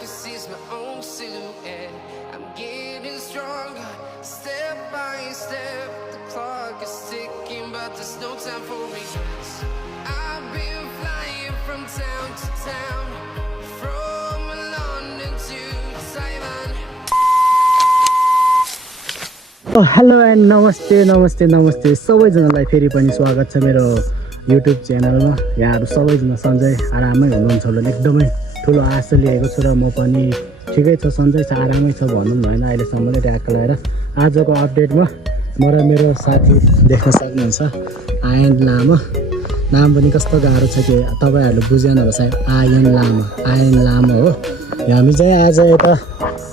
can see my own silhouette. I'm getting stronger, step by step. The clock is ticking, but there's no time for regrets. I've been flying from town to town, from London to Taiwan. Hello and नमस्ते सबैजनालाई फेरि पनि स्वागत छ मेरो YouTube च्यानलमा। यहाँहरू सबैजना सन्चै आरामै हुनुहुन्छ होला। एकदमै ठुलो आशा लिएको छु र म पनि ठिकै छ, सन्चै छ, आरामै छ भनौँ होइन। अहिलेसम्म नै ट्याक्क लगाएर आजको अपडेटमा म र मेरो साथी देख्न सक्नुहुन्छ आयन लामा। नाम पनि कस्तो गाह्रो छ कि तपाईँहरूले बुझेन होला सायद। आयन लामा हो। हामी चाहिँ आज यता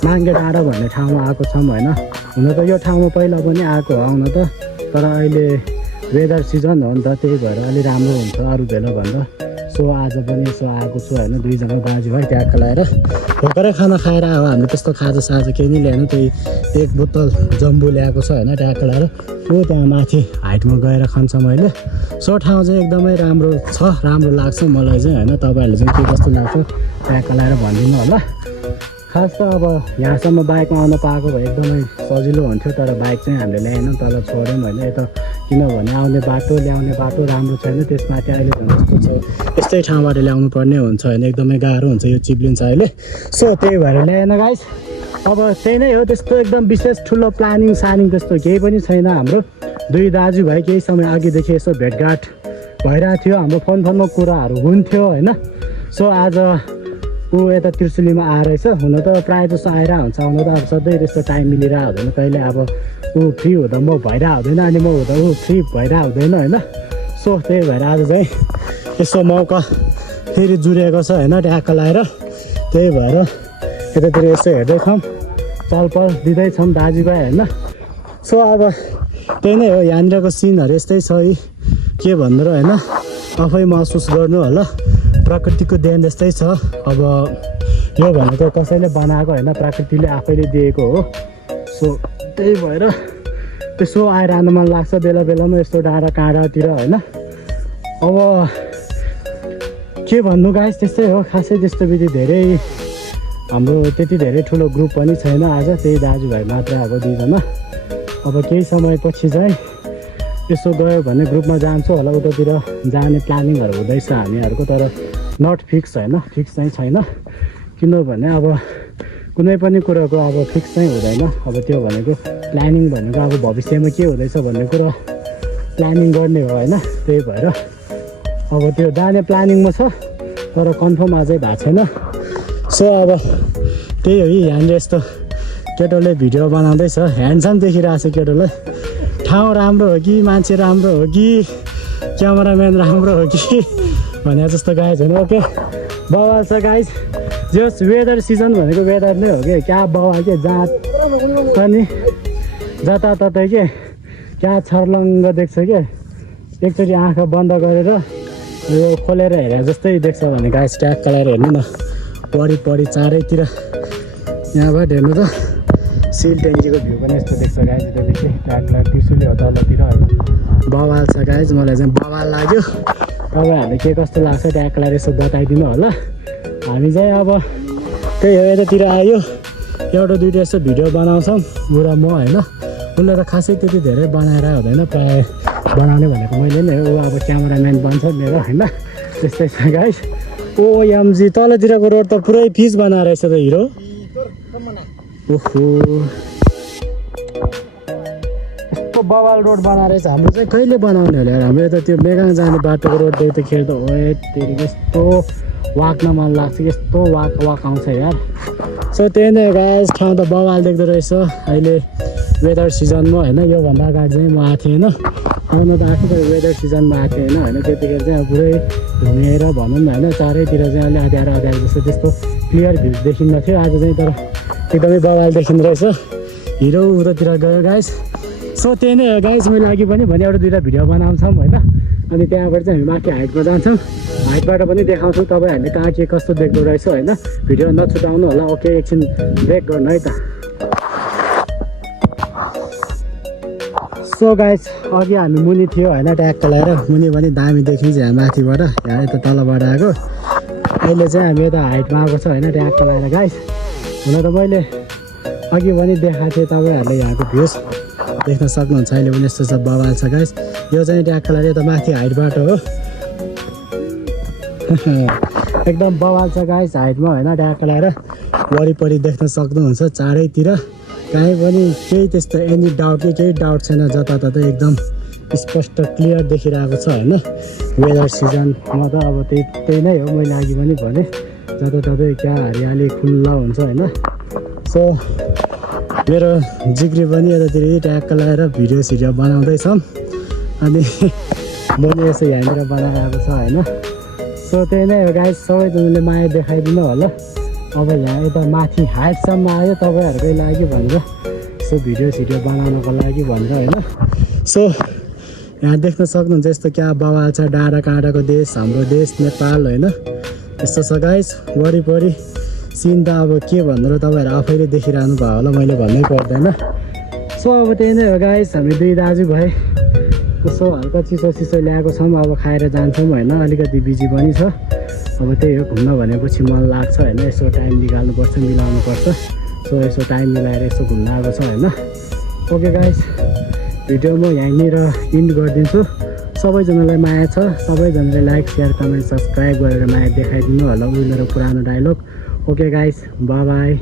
नाङ्गे डाँडा भन्ने ठाउँमा आएको छौँ होइन। हुन त यो ठाउँमा पहिला पनि आएको हो आउन त, तर अहिले वेदर सिजन हो नि त, त्यही भएर अलिक राम्रो हुन्छ अरू बेला भन्दा। सो आज पनि यसो आएको छु होइन। दुईजना दाजुभाइ ट्याक्क लगाएर भर्खरै खाना खाएर अब हामीले त्यस्तो खाजासाजा केही नै ल्याएन। त्यही एक बोतल जम्बो ल्याएको छ होइन ट्याक्क लगाएर। त्यो त्यहाँ माथि हाइटमा गएर खान्छ मैले। सो ठाउँ चाहिँ एकदमै राम्रो छ, राम्रो लाग्छ मलाई चाहिँ होइन। तपाईँहरूले चाहिँ के कस्तो लाग्छ ट्याक्क लगाएर भनिदिनु होला। खास त अब यहाँसम्म बाइकमा आउन पाएको भए एकदमै सजिलो हुन्थ्यो, तर बाइक चाहिँ हामीले ल्याएनौँ, तल छोड्यौँ होइन। यता किनभने आउने बाटो ल्याउने बाटो राम्रो छैन, त्यसमाथि अहिले झन् जस्तो छ यस्तै ठाउँबाट ल्याउनु पर्ने हुन्छ होइन। एकदमै गाह्रो हुन्छ, यो चिप्लिन्छ अहिले। सो त्यही भएर ल्याएन गाइस। अब त्यही नै हो, त्यस्तो एकदम विशेष ठुलो प्लानिङ त्यस्तो केही पनि छैन। हाम्रो दुई दाजुभाइ केही समय अघिदेखि यसो भेटघाट भइरहेको थियो, हाम्रो फोनमा कुराहरू हुन्थ्यो होइन। सो आज ऊ यता त्रिशुलीमा आएरहेछ। हुन त प्रायः जस्तो आइरहेको हुन्छ, आउनु त अब सधैँ त्यस्तो टाइम मिलिरहेको हुँदैन। कहिले अब ऊ फ्री हुँदा म भइरहेको हुँदैन, अनि म हुँदा ऊ फ्री भइरहेको हुँदैन होइन। सो त्यही भएर आज चाहिँ यसो मौका फेरि जुरेको छ होइन ट्याक्क लगाएर। त्यही भएर यतातिर यसो हेर्दैछौँ, चलपल दिँदैछौँ दाजुभाइ होइन। सो अब त्यही नै हो, यहाँनिरको सिनहरू यस्तै छ है, के भन्नु र होइन। आफै महसुस गर्नु होला, प्रकृतिको देन यस्तै छ। अब यो भनेको कसैले बनाएको होइन, प्रकृतिले आफैले दिएको हो। सो त्यही भएर त्यसो आइरहनु मन लाग्छ बेला बेलामा यस्तो डाँडा काँडातिर होइन। अब के भन्नु गाइस, त्यस्तै हो। खासै त्यस्तो विधि धेरै हाम्रो त्यति धेरै ठुलो ग्रुप पनि छैन आज, त्यही दाजुभाइ मात्र अब दुईजना। अब केही समयपछि चाहिँ यसो गयो भने ग्रुपमा जान्छु होला, उतातिर जाने प्लानिङहरू हुँदैछ हामीहरूको, तर नट फिक्स होइन, फिक्स चाहिँ छैन। किनभने अब कुनै पनि कुराको अब फिक्स चाहिँ हुँदैन। अब त्यो भनेको प्लानिङ भनेको अब भविष्यमा के हुँदैछ भन्ने कुरा प्लानिङ गर्ने हो होइन। त्यही भएर अब त्यो जाने प्लानिङमा छ, तर कन्फर्म अझै भएको छैन। सो अब त्यही हो कि यहाँनिर यस्तो केटोले भिडियो बनाउँदैछ, ह्यान्डसम देखिरहेको छ केटोलाई। ठाउँ राम्रो हो कि मान्छे राम्रो हो कि क्यामेराम्यान राम्रो हो कि भने जस्तो गाइज होइन। ओके बवाल छ गाइज। जस वेदर सिजन भनेको वेदर नै हो कि क्या बवाल के, जहाँ पनि जताततै के क्या छर्लङ्ग देख्छ क्या। एकचोटि आँखा बन्द गरेर यो खोलेर हेरे जस्तै देख्छ भने गाइज ट्याक्क लगाएर हेर्नु न, परि चारैतिर। यहाँबाट हेर्नु त सिल टेन्जीको भ्यू पनि यस्तो देख्छ गाइज, यतादेखि ट्याक्क त्रिशुली हो तलतिर होइन। बवाल छ गाइज, मलाई चाहिँ बवाल लाग्यो। तपाईँहरूले के कस्तो लाग्छ ट्याक्क लगाएर यसो बताइदिनु होला। हामी चाहिँ अब त्यही हो, यतातिर आयो एउटा दुइटा यस्तो भिडियो बनाउँछौँ ऊ र म होइन। उसले त खासै त्यति धेरै बनाएर हुँदैन, प्रायः बनाउने भनेको मैले नै हो। ऊ अब क्यामेराम्यान बन्छ मेरो होइन। त्यस्तै छ गाइस। ओएमजी तलतिरको रोड त पुरै फिस बनाएर रहेछ त हिरो। ओहो यस्तो बवाल रोड बनाएर रहेछ। हाम्रो चाहिँ कहिले बनाउने होला यार। हाम्रो यता त्यो मेगाङ जाने बाटोको रोड देख्दाखेरि त ओए तेरि यस्तो वाक्न मन लाग्छ, यस्तो वाक आउँछ यार। सो त्यही नै गाइस, ठाउँ त बवाल देख्दो रहेछ अहिले वेदर सिजनमा होइन। योभन्दा अगाडि चाहिँ म आएको थिएँ होइन, आउनु त आएको तर वेदर सिजनमा आएको थिएँ होइन। त्यतिखेर चाहिँ अब पुरै घुमेर भनौँ न होइन, चारैतिर चाहिँ अलि अँध्यारो जस्तो त्यस्तो क्लियर भ्यू देखिन्न थियो। आज चाहिँ तर एकदमै बवाल देखिँदो रहेछ। हिरो उतातिर गयो गाइस। सो त्यही नै हो गाइस, मैले अघि पनि भने एउटा दुइटा भिडियो बनाउँछौँ होइन। अनि त्यहाँबाट चाहिँ हामी माथि हाइटमा जान्छौँ, हाइटबाट पनि देखाउँछौँ तपाईँहरूले कहाँ के कस्तो देख्दो रहेछ होइन। भिडियो नछुटाउनु होला। ओके एकछिन ब्रेक गर्नु है त। सो गाइस अघि हामी मुनि थियो होइन, ट्याक्क लगाएर मुनि पनि दामी देखिन्छ यहाँ माथिबाट। यहाँ यता तलबाट आएको अहिले चाहिँ हामी यता हाइटमा आएको छ होइन ट्याक्क लगाएर गाइस हुन त मैले अघि पनि देखाएको थिएँ तपाईँहरूले यहाँको भ्युज देख्न सक्नुहुन्छ अहिले पनि यस्तो छ बवाल छ गाइस यो चाहिँ ट्याक्क लगाएर यता माथि हाइटबाट हो एकदम बवाल छ गाइस हाइटमा होइन ट्याक्क लगाएर वरिपरि देख्न सक्नुहुन्छ चारैतिर कहीँ पनि केही त्यस्तो एनी डाउट कि केही डाउट छैन जताततै एकदम स्पष्ट क्लियर देखिरहेको छ होइन वेदर सिजनमा त अब त्यही नै हो मैले अघि पनि भने जताततै क्या हरियाली खुल्ला हुन्छ होइन सो मेरो जिग्री पनि यतातिर ट्याक्क लगाएर भिडियो सिडियो बनाउँदैछौँ अनि मैले यसो यहाँनिर बनाएको छ होइन सो त्यही नै हो गाइस सबैजनाले माया देखाइदिनु होला अब यहाँ यता माथि हाइटसम्म आयो तपाईँहरूकै लागि भनेर यसो भिडियो सिडियो बनाउनको लागि भनेर होइन सो यहाँ देख्न सक्नुहुन्छ यस्तो क्या बवाल छ डाँडा काँडाको देश हाम्रो देश नेपाल होइन यस्तो छ गाइस वरिपरि सिन त अब के भनेर तपाईँहरू आफैले देखिरहनु भयो होला मैले भन्नै पर्दैन सो अब त्यही नै हो गाइस हामी दुई दाजु भए यसो हल्का चिसो चिसो ल्याएको छौँ अब खाएर जान्छौँ होइन अलिकति बिजी पनि छ अब त्यही हो घुम्न भनेपछि मन लाग्छ होइन यसो टाइम निकाल्नुपर्छ मिलाउनुपर्छ सो यसो टाइम मिलाएर यसो घुम्न आएको छ होइन ओके गाइस भिडियो म यहीँनिर इन्ड गरिदिन्छु सबैजनालाई माया छ सबैजनाले लाइक सेयर कमेन्ट सब्सक्राइब गरेर माया देखाइदिनु होला उयो मेरो पुरानो dialogue okay guys bye by